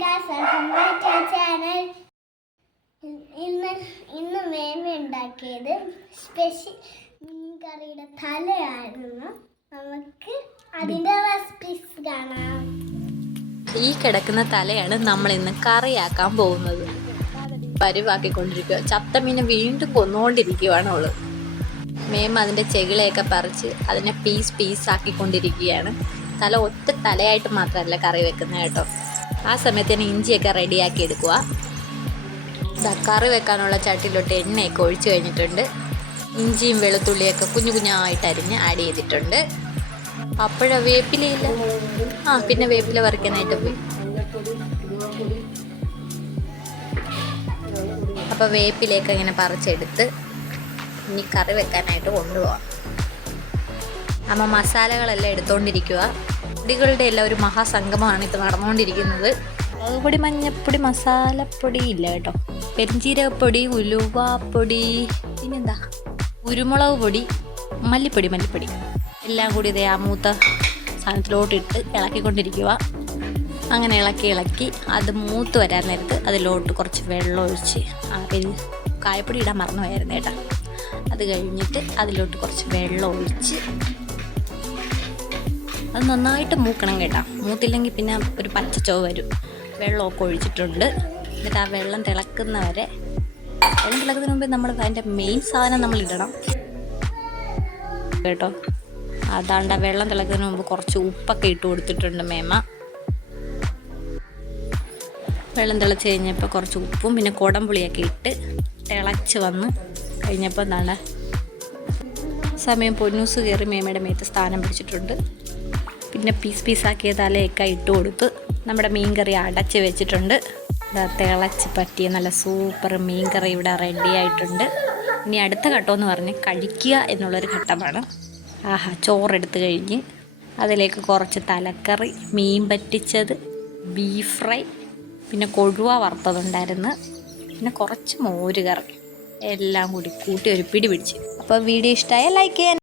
guys, welcome back to our channel. ഇന്ന് മേമ ഉണ്ടാക്കിയത് special മീൻ കറിയുടെ തലയായിരുന്നു. നമുക്ക് അതിന്റെ റെസിപ്പീസ് കാണാം. ഈ കിടക്കുന്ന തലയാണ് നമ്മൾ ഇന്ന് കറിയാക്കാൻ പോകുന്നത്. പരിവാക്കിക്കൊണ്ടിരിക്കുക. ചത്ത മീനെ വീണ്ടും കൊന്നുകൊണ്ടിരിക്കുകയാണ് അവള്. മേമ അതിൻ്റെ ചെകിളയൊക്കെ പറിച്ച് അതിനെ പീസാക്കിക്കൊണ്ടിരിക്കുകയാണ്. തല ഒറ്റ തലയായിട്ട് മാത്രമല്ല കറി വെക്കുന്നത് കേട്ടോ. ആ സമയത്ത് തന്നെ ഇഞ്ചിയൊക്കെ റെഡിയാക്കി എടുക്കുക. കറി വെക്കാനുള്ള ചട്ടിയിലോട്ട് എണ്ണയൊക്കെ ഒഴിച്ച് കഴിഞ്ഞിട്ടുണ്ട്. ഇഞ്ചിയും വെളുത്തുള്ളിയൊക്കെ കുഞ്ഞു കുഞ്ഞായിട്ട് അരിഞ്ഞ് ആഡ് ചെയ്തിട്ടുണ്ട്. അപ്പോഴ വേപ്പിലയില്ല, പിന്നെ വേപ്പില പറിക്കാനായിട്ട് പോയി. അപ്പോൾ വേപ്പിലയൊക്കെ ഇങ്ങനെ പറിച്ചെടുത്ത് ഇനി കറി വെക്കാനായിട്ട് കൊണ്ടുപോകാം. അമ്മ മസാലകളെല്ലാം എടുത്തുകൊണ്ടിരിക്കുക. പൊടികളുടെ എല്ലാം ഒരു മഹാസംഗമമാണ് ഇത് നടന്നുകൊണ്ടിരിക്കുന്നത്. മുളകുപൊടി, മഞ്ഞപ്പൊടി, മസാലപ്പൊടി ഇല്ല കേട്ടോ, പെരിഞ്ചീരകപ്പൊടി, ഉലുവാപ്പൊടി, പിന്നെന്താ കുരുമുളക് പൊടി, മല്ലിപ്പൊടി എല്ലാം കൂടി ഇതേ ആ മൂത്ത സാധനത്തിലോട്ടിട്ട് ഇളക്കിക്കൊണ്ടിരിക്കുക. അങ്ങനെ ഇളക്കി അത് മൂത്ത് വരാൻ നേരത്ത് അതിലോട്ട് കുറച്ച് വെള്ളം ഒഴിച്ച്, കായപ്പൊടി ഇടാൻ മറന്നു പോയായിരുന്നു കേട്ടോ. അത് കഴിഞ്ഞിട്ട് അതിലോട്ട് കുറച്ച് വെള്ളം ഒഴിച്ച് അത് നന്നായിട്ട് മൂക്കണം കേട്ടോ. മൂത്തില്ലെങ്കിൽ പിന്നെ ഒരു പച്ച ചുവ വരും. വെള്ളമൊക്കെ ഒഴിച്ചിട്ടുണ്ട്. എന്നിട്ട് ആ വെള്ളം തിളക്കുന്നതിന് മുമ്പ് നമ്മൾ അതിൻ്റെ മെയിൻ സാധനം നമ്മൾ ഇടണം കേട്ടോ. അതാണ്ട് ആ വെള്ളം തിളക്കുന്നതിന് മുമ്പ് കുറച്ച് ഉപ്പൊക്കെ ഇട്ട് കൊടുത്തിട്ടുണ്ട് മേമ. വെള്ളം തിളച്ച് കഴിഞ്ഞപ്പോൾ കുറച്ച് ഉപ്പും പിന്നെ കുടംപുളിയൊക്കെ ഇട്ട് തിളച്ച് വന്ന് കഴിഞ്ഞപ്പോൾ എന്താണ് സമയം പൊന്നൂസ് കയറി മേമയുടെ മേത്ത് സ്ഥാനം പിടിച്ചിട്ടുണ്ട്. പിന്നെ പീസാക്കിയ തലയൊക്കെ ഇട്ട് കൊടുത്ത് നമ്മുടെ മീൻകറി അടച്ച് വെച്ചിട്ടുണ്ട്. തിളച്ച് പറ്റിയ നല്ല സൂപ്പർ മീൻകറി ഇവിടെ റെഡി ആയിട്ടുണ്ട്. ഇനി അടുത്ത ഘട്ടമെന്ന് പറഞ്ഞ് കഴിക്കുക എന്നുള്ളൊരു ഘട്ടമാണ്. ചോറെടുത്ത് കഴിഞ്ഞ് അതിലേക്ക് കുറച്ച് തലക്കറി, മീൻ പറ്റിച്ചത്, ബീഫ് ഫ്രൈ, പിന്നെ കൊഴുവ വറുത്തതുണ്ടായിരുന്നു, പിന്നെ കുറച്ച് മോര് കറി എല്ലാം കൂടി കൂട്ടി ഒരു പിടി പിടിച്ച്. അപ്പോൾ വീഡിയോ ഇഷ്ടമായ ലൈക്ക് ചെയ്യാൻ